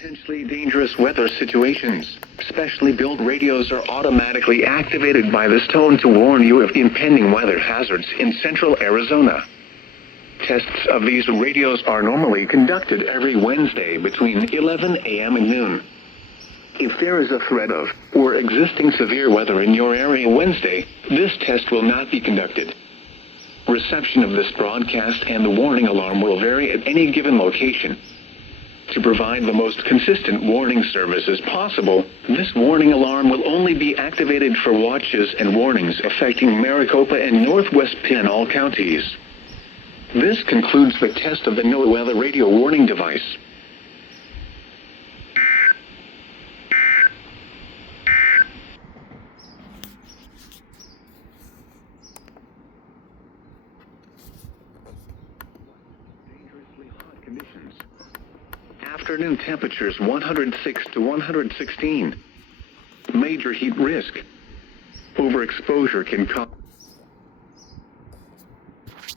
Potentially dangerous weather situations. Specially built radios are automatically activated by this tone to warn you of impending weather hazards in central Arizona. Tests of these radios are normally conducted every Wednesday between 11 a.m. and noon. If there is a threat of, or existing severe weather in your area Wednesday, this test will not be conducted. Reception of this broadcast and the warning alarm will vary at any given location. To provide the most consistent warning service as possible, this warning alarm will only be activated for watches and warnings affecting Maricopa and Northwest Pinal counties. This concludes the test of the NOAA Weather Radio Warning Device. Dangerously hot conditions. Afternoon temperatures 106 to 116. Major heat risk. Overexposure can cause